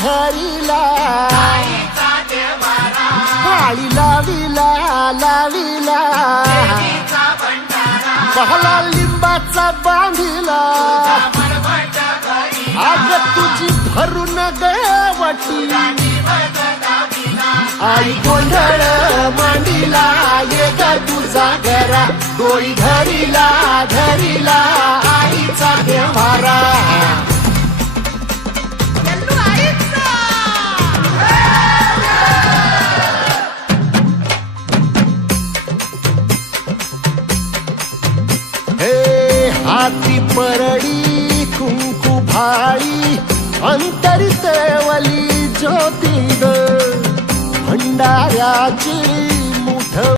धरिला आळी लाविला लाविला पहला लिंबाचा बांधिला आग तुझी भरून गवटी आई गोंधळ मांडिला ये ग तुझा घरा डोळी धरिला धरिला आईचा देवारा हे हाती परडी कुंकू भाळी अंतरितवली ज्योती ग भंडाऱ्याची